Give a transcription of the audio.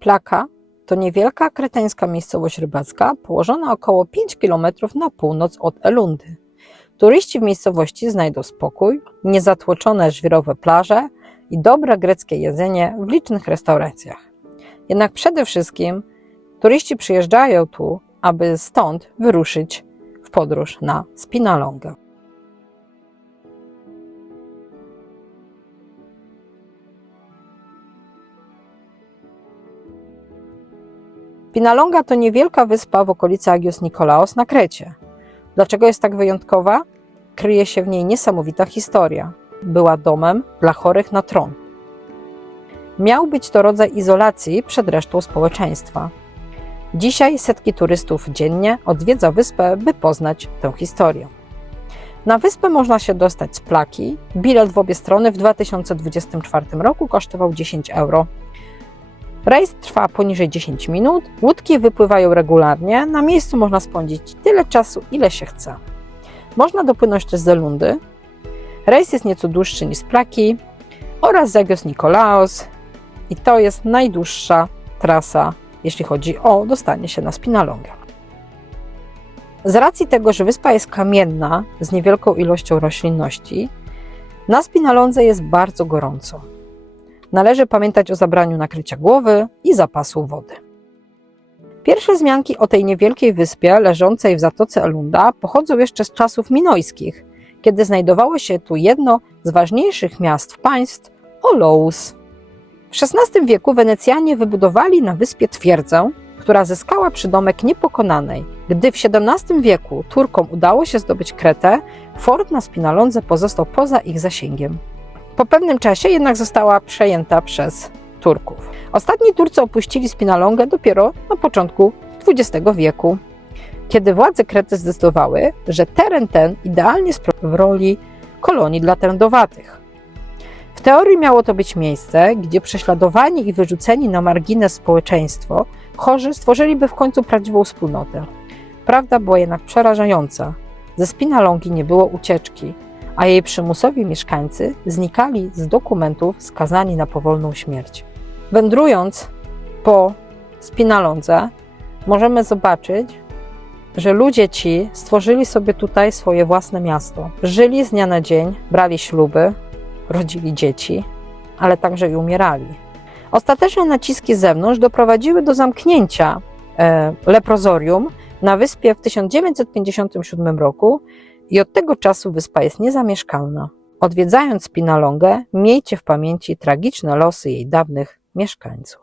Plaka to niewielka kreteńska miejscowość rybacka położona około 5 km na północ od Elundy. Turyści w miejscowości znajdą spokój, niezatłoczone żwirowe plaże i dobre greckie jedzenie w licznych restauracjach. Jednak przede wszystkim turyści przyjeżdżają tu, aby stąd wyruszyć w podróż na Spinalongę. Spinalonga to niewielka wyspa w okolicy Agios Nikolaos na Krecie. Dlaczego jest tak wyjątkowa? Kryje się w niej niesamowita historia. Była domem dla chorych na tron. Miał być to rodzaj izolacji przed resztą społeczeństwa. Dzisiaj setki turystów dziennie odwiedza wyspę, by poznać tę historię. Na wyspę można się dostać z Plaki. Bilet w obie strony w 2024 roku kosztował 10 euro. Rejs trwa poniżej 10 minut, łódki wypływają regularnie, na miejscu można spędzić tyle czasu, ile się chce. Można dopłynąć też z Elundy. Rejs jest nieco dłuższy niż z Plaki oraz z Agios Nikolaos i to jest najdłuższa trasa, jeśli chodzi o dostanie się na Spinalongę. Z racji tego, że wyspa jest kamienna z niewielką ilością roślinności, na Spinalondze jest bardzo gorąco. Należy pamiętać o zabraniu nakrycia głowy i zapasu wody. Pierwsze wzmianki o tej niewielkiej wyspie leżącej w zatoce Elunda pochodzą jeszcze z czasów minojskich, kiedy znajdowało się tu jedno z ważniejszych miast państw – Olous. W XVI wieku Wenecjanie wybudowali na wyspie twierdzę, która zyskała przydomek niepokonanej. Gdy w XVII wieku Turkom udało się zdobyć Kretę, fort na Spinalondze pozostał poza ich zasięgiem. Po pewnym czasie jednak została przejęta przez Turków. Ostatni Turcy opuścili Spinalongę dopiero na początku XX wieku, kiedy władze Krety zdecydowały, że teren ten idealnie w roli kolonii dla trędowatych. W teorii miało to być miejsce, gdzie prześladowani i wyrzuceni na margines społeczeństwo chorzy stworzyliby w końcu prawdziwą wspólnotę. Prawda była jednak przerażająca. Ze Spinalongi nie było ucieczki, a jej przymusowi mieszkańcy znikali z dokumentów skazani na powolną śmierć. Wędrując po Spinalondze możemy zobaczyć, że ludzie ci stworzyli sobie tutaj swoje własne miasto. Żyli z dnia na dzień, brali śluby, rodzili dzieci, ale także i umierali. Ostateczne naciski z zewnątrz doprowadziły do zamknięcia leprozorium na wyspie w 1957 roku i od tego czasu wyspa jest niezamieszkalna. Odwiedzając Spinalongę, miejcie w pamięci tragiczne losy jej dawnych mieszkańców.